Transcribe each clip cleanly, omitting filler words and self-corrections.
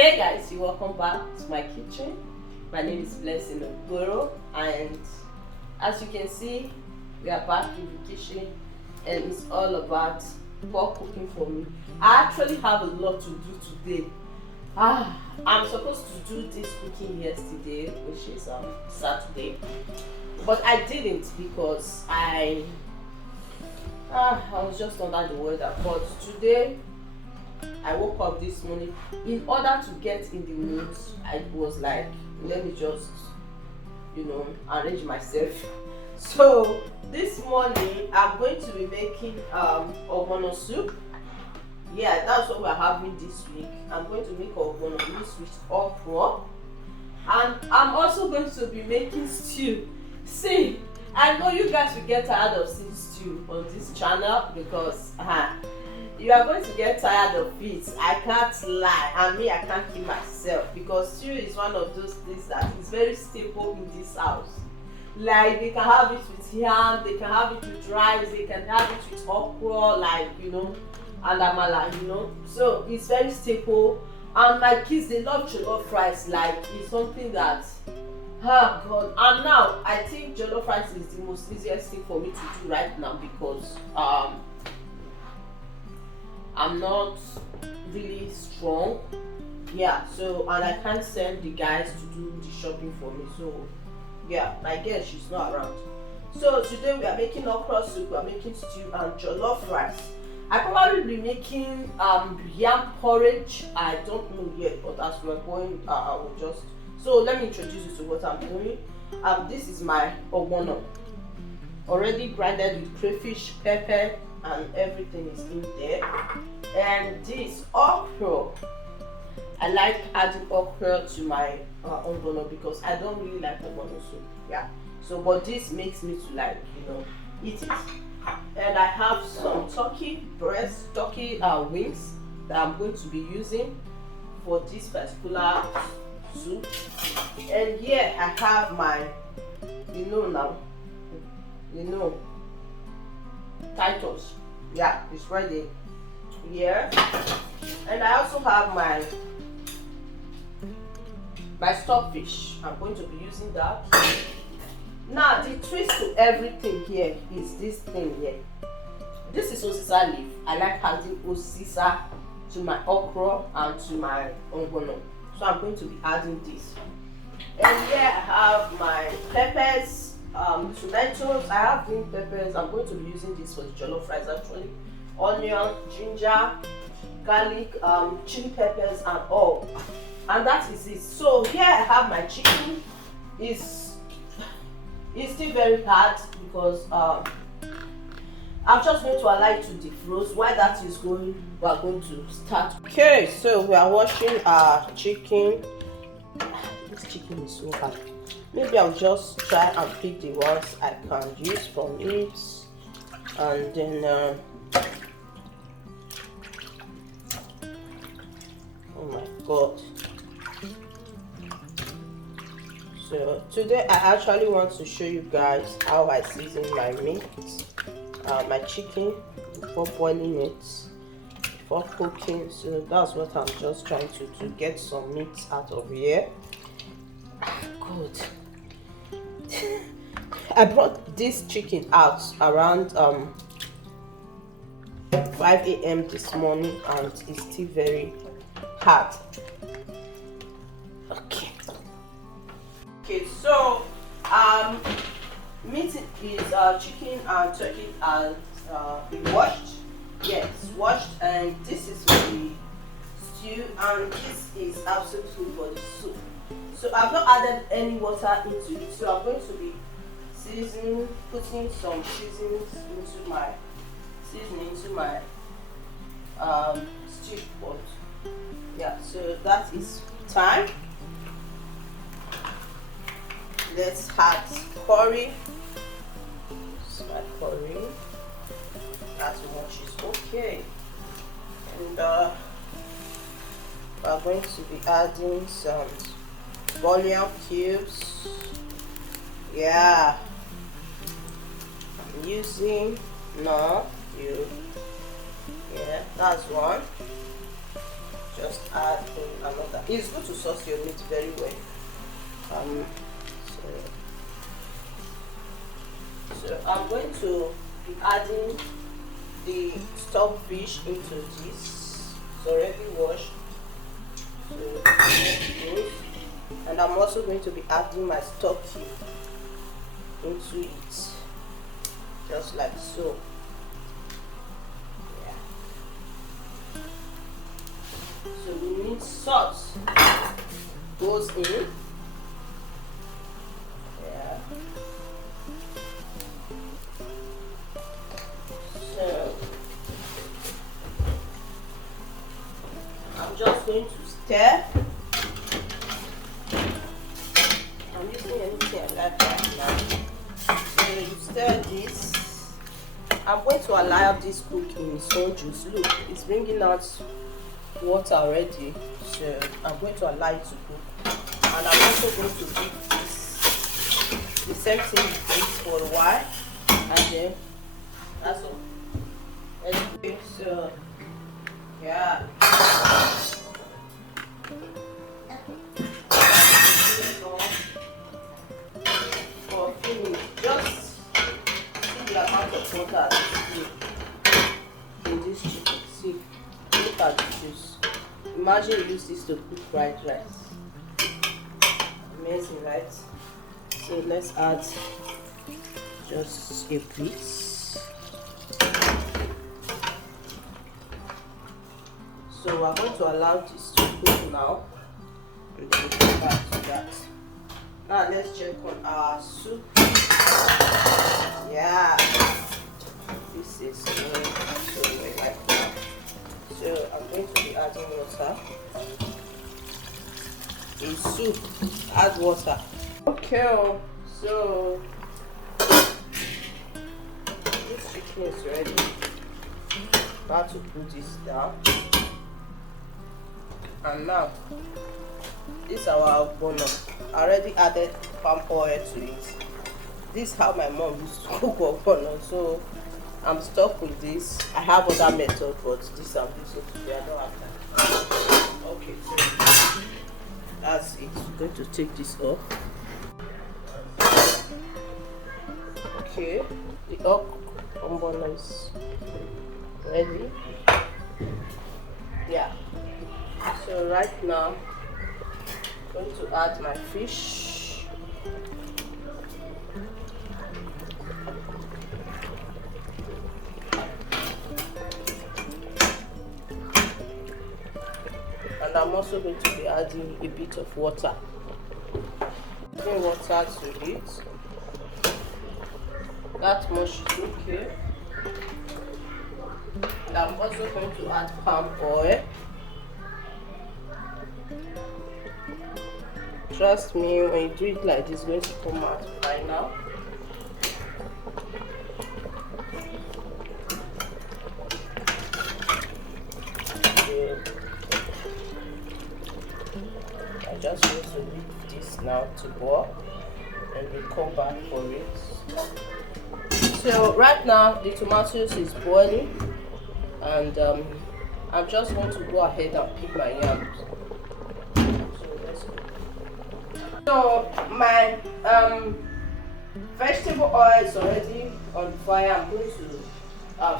Hey guys, you welcome back to my kitchen. My name is Blessing Ogbono, and as you can see, we are back in the kitchen, and it's all about pork cooking for me. I actually have a lot to do today. I'm supposed to do this cooking yesterday, which is Saturday, but I didn't because I was just under the weather. But today I woke up this morning. In order to get in the mood, I was like, let me just, arrange myself. So this morning I'm going to be making ogbono soup. Yeah, that's what we're having this week. I'm going to make ogbono mixed with okra, and I'm also going to be making stew. See, I know you guys will get tired of seeing stew on this channel because you are going to get tired of it. I can't lie, and me, I can't keep myself, because stew is one of those things that is very staple in this house. Like, they can have it with yam, they can have it with rice, they can have it with okra, and amala, so it's very staple. And my kids, they love jollof rice. Like, it's something that, oh god. And now I think jollof rice is the most easiest thing for me to do right now, because I'm not really strong. Yeah, so, and I can't send the guys to do the shopping for me. So yeah, my girl, she's not around. So today we are making okra soup, we are making stew and jollof rice. I probably be making yam porridge. I don't know yet, but as we're going, I will just. So let me introduce you to what I'm doing. This is my ogbono, already grinded with crayfish, pepper, and everything is in there. And this okra, I like adding okra to my ogbono because I don't really like ogbono soup. Yeah. So, but this makes me to like, eat it. And I have some turkey wings that I'm going to be using for this particular soup. And here I have my, Titus. Yeah, it's ready here. And I also have my stockfish. I'm going to be using that. Now the twist to everything here is this thing here. This is osisa leaf. I like adding osisa to my okra and to my ogbono. So I'm going to be adding this. And here I have my peppers, tomatoes. I have green peppers. I'm going to be using this for the jollof rice actually. Onion, ginger, garlic, chili peppers, and all. And that is it. So here I have my chicken. It's still very hard because I'm just going to allow it to defrost. While that is going, we are going to start. Okay, so we are washing our chicken. This chicken is so hard. Maybe I'll just try and pick the ones I can use from it, and then oh my god. So today I actually want to show you guys how I season my meat, my chicken, before boiling it, before cooking. So that's what I'm just trying to get some meat out of here. Good. I brought this chicken out around 5 a.m. this morning, and it's still very hard. Okay, so meat is chicken and turkey and been washed. Yes, washed, and this is for the stew, and this is absolutely for the soup. So I've not added any water into it, so I'm going to be putting some seasonings into my stew pot. Yeah, so that is time. Let's add curry. Add curry. That's much is okay. And we're going to be adding some onion cubes. Yeah. I'm using Yeah, that's one. just add in another. It's good to sauce your meat very well. So I'm going to be adding the stock fish into this. It's already washed. So, and I'm also going to be adding my stock cube into it, just like so. Yeah. So we need salt goes in. Yeah. So I'm just going to stir. I'm using anything I like right now. So you stir this. I'm going to allow this cook in its own juice. Look, it's bringing out water already. So I'm going to allow it to cook. And I'm also going to do this. The same thing with this for a while. And then that's all. Anyway, so yeah. For a few minutes, just see the amount of water in this chicken. See, look at the juice. Imagine you use this to cook fried rice. Amazing, right? So let's add just a bit. So we're going to allow this to cook now, and then we'll come back to that. Now let's check on our soup. Yeah, this is good. So we like that. So I'm going to be adding water. In soup, add water. Okay, so this chicken is ready. About to put this down. And now, this is our ogbono. I already added palm oil to it. This is how my mom used to cook ogbono, so I'm stuck with this. I have other methods, but this I'm using today. I don't have that. Okay, so that's it. I'm going to take this off. Okay, the ogbono is ready. Yeah. So right now, I'm going to add my fish. And I'm also going to be adding a bit of water. Adding water to it. That much is okay. And I'm also going to add palm oil. Trust me, when you do it like this, it's going to come out right now. Okay. I just want to leave this now to boil, and we'll come back for it. So right now the tomatoes is boiling, and I'm just going to go ahead and pick my yams. So my vegetable oil is already on fire. I'm going to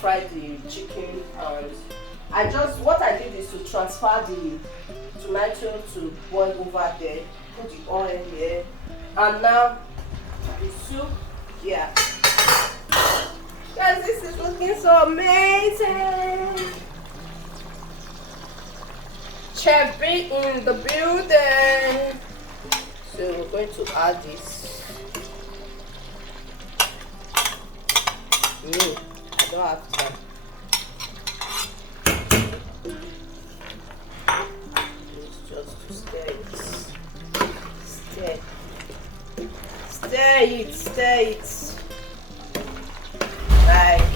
fry the chicken, and what I did is to transfer the tomato to boil over there, put the oil here, and now the soup. Yeah, guys, this is looking so amazing. Chef B in the building. So we're going to add this. I don't have time. It's just to stir it. Stir it. Like,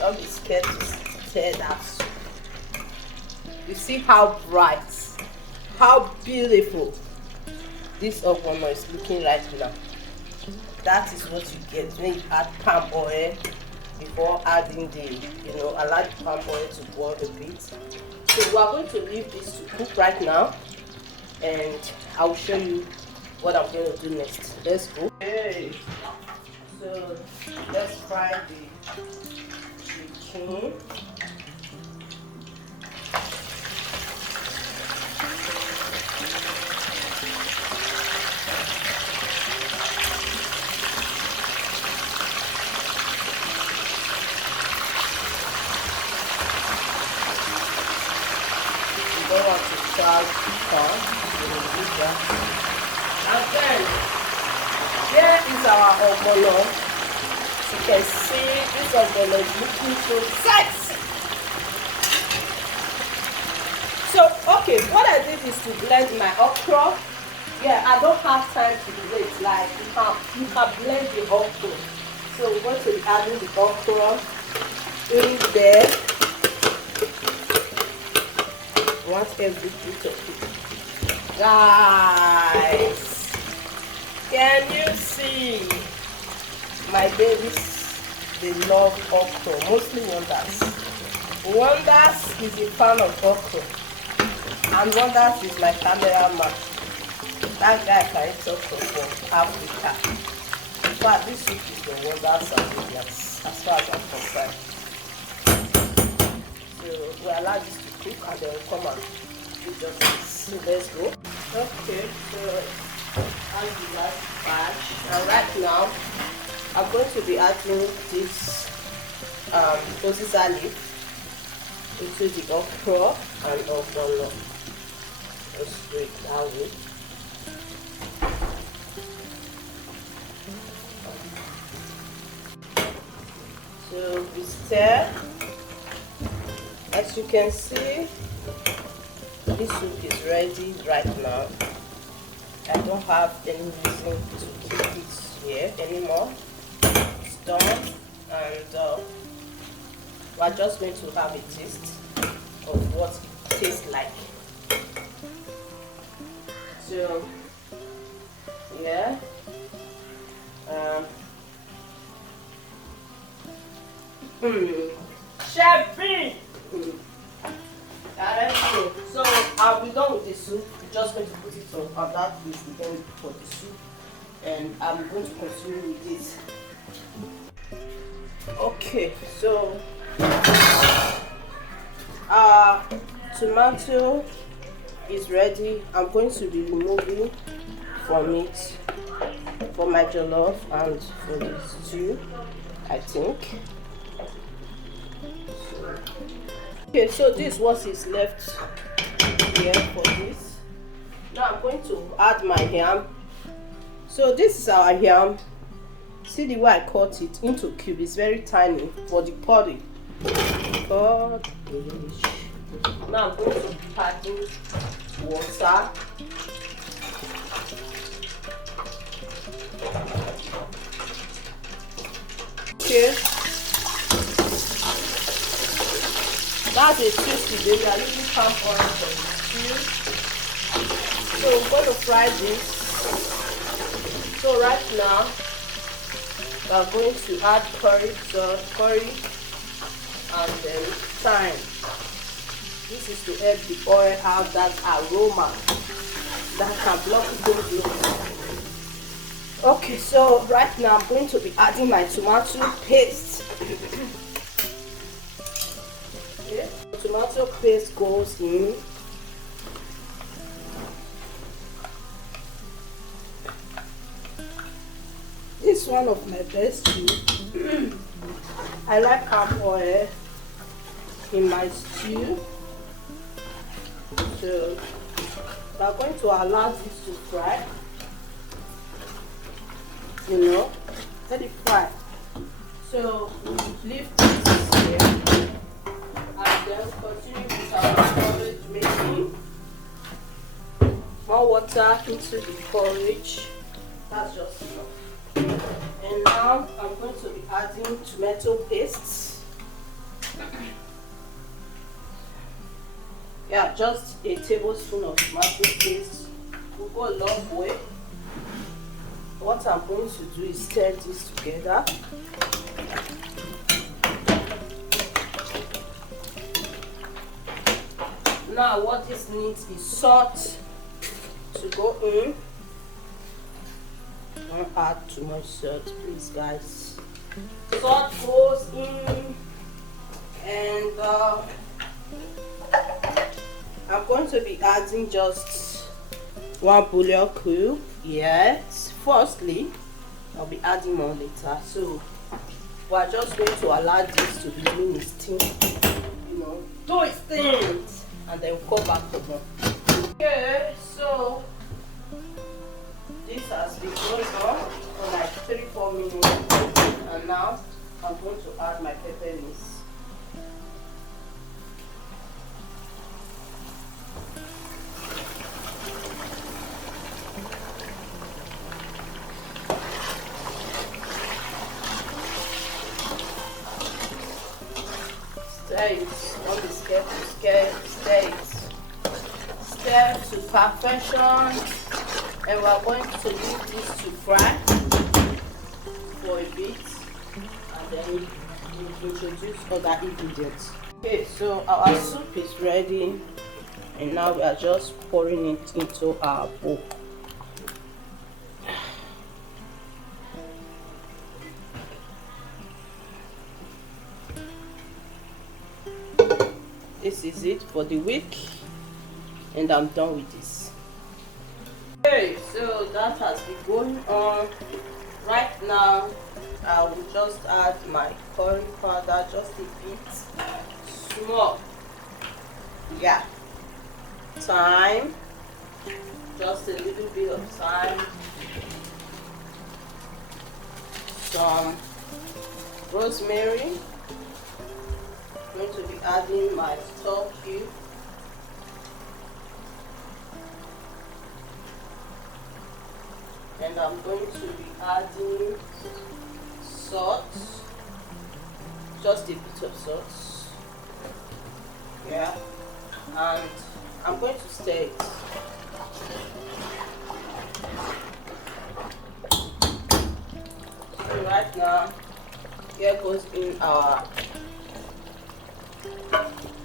don't be scared to stir that soup. You see how bright, how beautiful this ogbono is looking right now. That is what you get when you add palm oil before adding the, allow the palm oil to boil a bit. So we are going to leave this to cook right now, and I will show you what I'm going to do next. Let's go. Okay, so let's fry the chicken. Don't want to fry pepper, and then here is our ogbono. You can see this ogbono is looking so sexy. So okay, what I did is to blend my okra. Yeah, I don't have time to blend. Like you can blend the okra. So we're going to be adding the okra in there. Want every bit of it, guys. Can you see? My babies, they love okra, mostly Wonders. Wonders is a fan of okra, and Wonders is my cameraman. That guy can eat okra from Africa. In fact, this soup is the Wonders and Williams, as far as I'm concerned. So we allow this to cook, and then we'll come and do justice. So let's go. Okay, so as the last batch, and right now I'm going to be adding this pottage leaf into the okra and ogbono. Let's do it that way. So we stir. As you can see, this soup is ready right now. I don't have any reason to keep it here anymore. It's done, and we're just going to have a taste of what it tastes like. So, yeah. Chefy! So I'll be done with the soup. I'm just going to put it on that is the end for the soup, and I'm going to continue with this. Okay, so tomato is ready. I'm going to be removing from it for my jollof and for the stew, I think. Okay, so this was is left here for this. Now I'm going to add my yam. So this is our yam. See the way I cut it into cubes. It's very tiny for the pottage. Now I'm going to add in water. Okay. That's a stew today. We are using palm oil for the stew. So we're going to fry this. So right now, we are going to add curry, and then thyme. This is to help the oil have that aroma that can block those nose. Okay, so right now I'm going to be adding my tomato paste. Okay. Tomato paste goes in. This is one of my best too. I like palm oil in my stew. So we are going to allow this to fry. Let it fry. So we leave this here and then continue with our porridge making. More water into the porridge. That's just enough. And now I'm going to be adding tomato paste. Yeah, just a tablespoon of tomato paste will go a long way. What I'm going to do is stir this together. Now what this needs is salt to go in. Don't add too much salt, please, guys. Salt goes in, and I'm going to be adding just 1 bouillon cube. Yes, firstly I'll be adding more later. So we're just going to allow this to be doing its thing, you know, do its things, and then we'll come back for more. Okay, so this has been going on for like 3-4 minutes, and now I'm going to add my pepper mix. Stir it, don't be scared to stir it. Stir to perfection, and we're going to leave this to fry for a bit, and then we'll introduce other ingredients. Okay, so our soup is ready, and now we are just pouring it into our bowl. This is it for the week, and I'm done with this. Okay, so that has been going on. Right now I will just add my curry powder, just a bit, small, yeah, thyme, just a little bit of thyme, some rosemary. I'm going to be adding my stock cube, and I'm going to be adding salt, just a bit of salt, yeah, and I'm going to stir it. So right now, here goes in our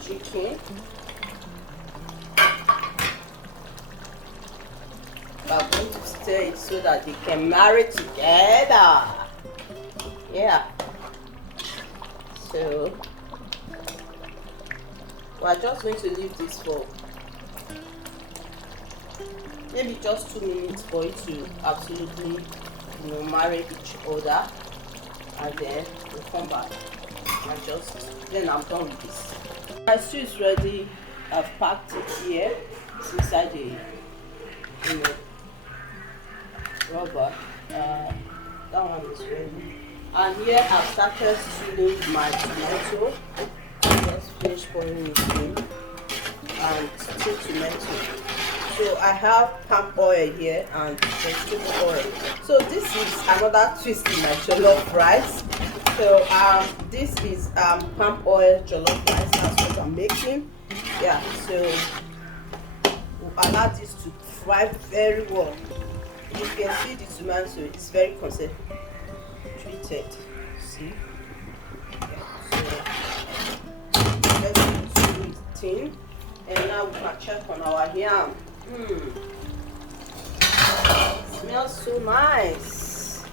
chicken. We are going to stir it so that they can marry together. Yeah. So we are just going to leave this for maybe just 2 minutes for it to absolutely, you know, marry each other, and then we'll come back and then I'm done with this. My stew is ready. I've packed it here. It's inside the, you know, rubber. That one is ready. And here I've started stewing my tomato. Just finished pouring it in and stew tomato. So I have palm oil here and vegetable oil. So this is another twist in my jollof rice. So this is palm oil jollof rice. That's what I'm making. Yeah. So we'll allow this to fry very well. You can see the tomato is very concentrated. See? Yeah. So let's do it thin. And now we can check on our yam. Smells so nice.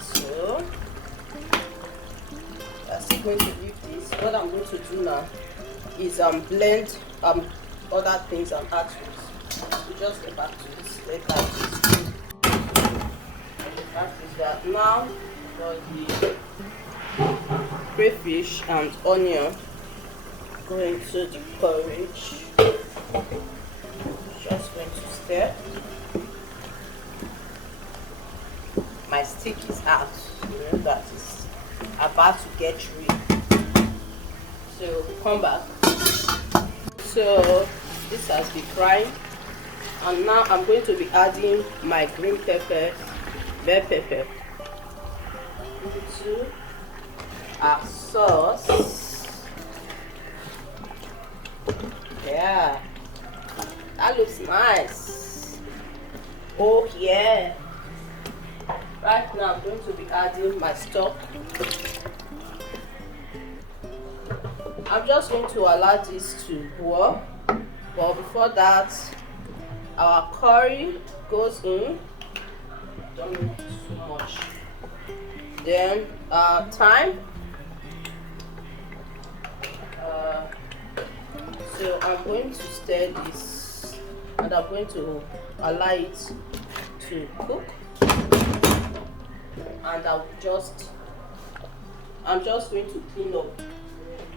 So I'm still going to leave this. What I'm going to do now is blend other things and add to it. We just get back to this. That now for the crayfish and onion. Go into the porridge. Just going to stir. My stick is out. You know that is about to get ready. So come back. So this has been frying, and now I'm going to be adding my green pepper, bell pepper, into our sauce. Yeah, that looks nice. Oh yeah. Right now I'm going to be adding my stock. I'm just going to allow this to boil But before that, our curry goes in. Don't need too much. Then thyme. So I'm going to stir this, and I'm going to allow it to cook. And I'm just going to clean up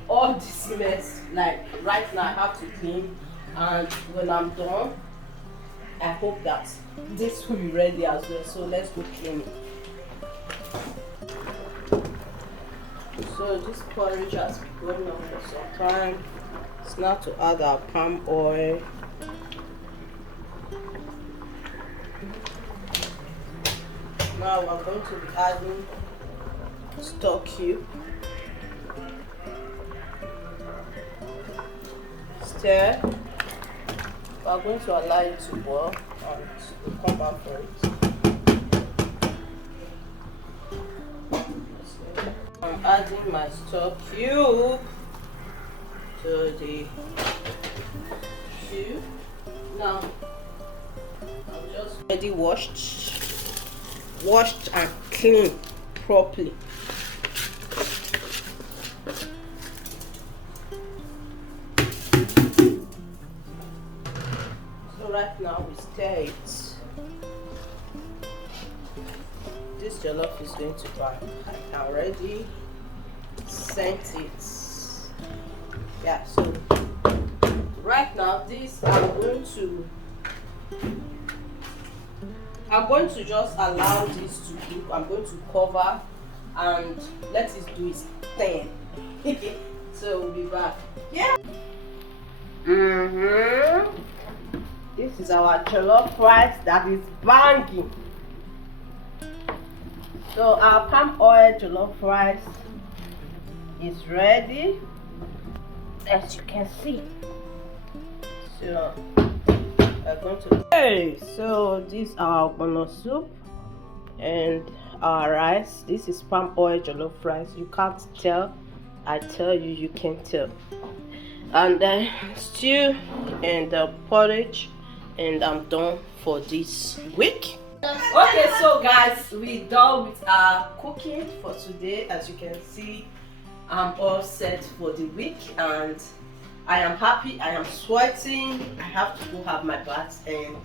all this mess. Like right now I have to clean, and when I'm done I hope that this will be ready as well. So let's go clean it. So this porridge has been going on for some time. It's now to add our palm oil. Now we're going to be adding stock cube. Stir. We're going to allow it to boil and we'll come back for it. I'm adding my stock cube to the cube. Now I'm just already washed and cleaned properly. So right now we stir it. This jollof is going to burn. I already sent it. Yeah, so right now this I'm going to just allow this to cook. I'm going to cover and let it do its thing. So we'll be back. Yeah. This is our jollof rice that is banging. So our palm oil jollof rice is ready, as you can see. So we're going to. Hey, so this is our Ogbono soup and our rice. This is palm oil jollof rice. You can't tell. I tell you, you can tell. And then stew and porridge, and I'm done for this week. Okay, so guys, we're done with our cooking for today. As you can see, I'm all set for the week and I am happy. I am sweating. I have to go have my bath, and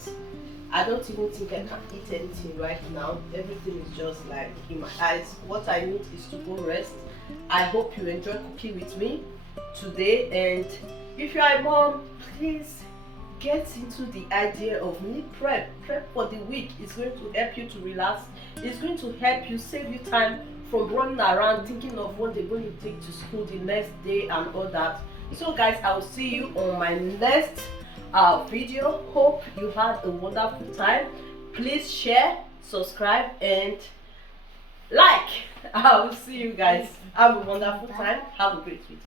I don't even think I can eat anything right now. Everything is just like in my eyes. What I need is to go rest. I hope you enjoy cooking with me today, and if you are a mom, please get into the idea of meal prep for the week. It's going to help you to relax. It's going to help you save you time from running around thinking of what they're going to take to school the next day and all that. So guys, I'll see you on my next video. Hope you had a wonderful time. Please share, subscribe and like. I will see you guys. Have a wonderful time. Have a great week.